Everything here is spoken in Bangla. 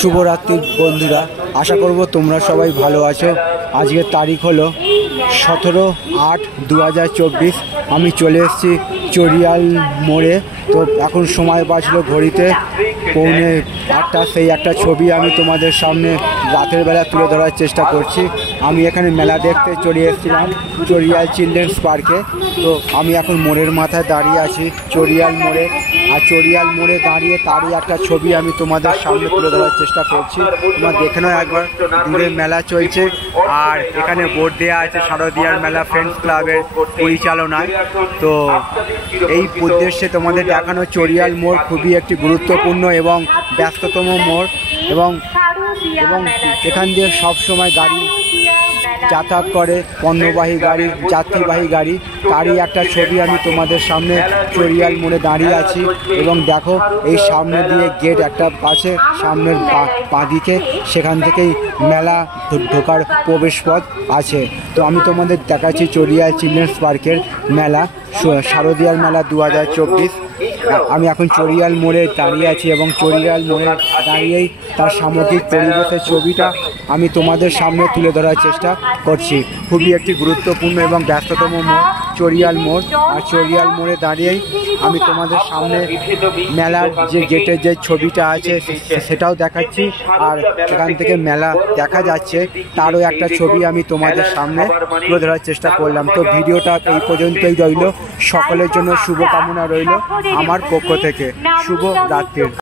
শুভরাত্রি বন্ধুরা, আশা করব তোমরা সবাই ভালো আছো। আজকের তারিখ হলো 17/8/2024। আমি চলে এসেছি চরিয়াল মোড়ে। তো এখন সময় বাজলো ঘড়িতে 7:45। সেই একটা ছবি আমি তোমাদের সামনে রাতের বেলা তুলে ধরার চেষ্টা করছি। আমি এখানে মেলা দেখতে চলে এসেছিলাম চরিয়াল চিলড্রেন্স পার্কে। তো আমি এখন মোড়ের মাথায় দাঁড়িয়ে আছি চরিয়াল মোড়ে। আর চরিয়াল মোড়ে দাঁড়িয়ে তারই একটা ছবি আমি তোমাদের সামনে তুলে ধরার চেষ্টা করছি। তোমরা দেখে নাও একবার, দূরে মেলা চলছে। আর এখানে বোর্ড দেওয়া আছে শারদীয়ার মেলা ফ্রেন্ডস ক্লাবের পরিচালনায়। তো এই উদ্দেশ্যে তোমাদের দেখানো চরিয়াল মোড় খুবই একটি গুরুত্বপূর্ণ এবং ব্যস্ততম মোড়, এবং এখান দিয়ে সবসময় গাড়ি যাতায়াত করে, পণ্যবাহী গাড়ি, যাত্রীবাহী গাড়ি। তারই একটা ছবি আমি তোমাদের সামনে চরিয়াল মোড়ে দাঁড়িয়ে আছি। এবং দেখো, এই সামনে দিয়ে গেট একটা আছে, সামনের বাঁদিকে, সেখান থেকেই মেলা ঢোকার প্রবেশ পথ আছে। তো আমি তোমাদের দেখাচ্ছি চরিয়াল চিলড্রেন্স পার্কের মেলা, শারদীয়ার মেলা 2024। আমি এখন চরিয়াল মোড়ে দাঁড়িয়ে আছি এবং চরিয়াল মোড়ে দাঁড়িয়েই তার সামগ্রিক পরিবেশের ছবিটা আমি তোমাদের সামনে তুলে ধরার চেষ্টা করছি। খুবই একটি গুরুত্বপূর্ণ এবং ব্যস্ততম মোড় চরিয়াল মোড়। আর চরিয়াল মোড়ে দাঁড়িয়েই আমি তোমাদের সামনে মেলার যে গেটের যে ছবিটা আছে সেটাও দেখাচ্ছি। আর সেখান থেকে মেলা দেখা যাচ্ছে তারও একটা ছবি আমি তোমাদের সামনে তুলে ধরার চেষ্টা করলাম। তো ভিডিওটা এই পর্যন্তই রইল। সকলের জন্য শুভকামনা রইল আমার পক্ষ থেকে। শুভ রাত্রি।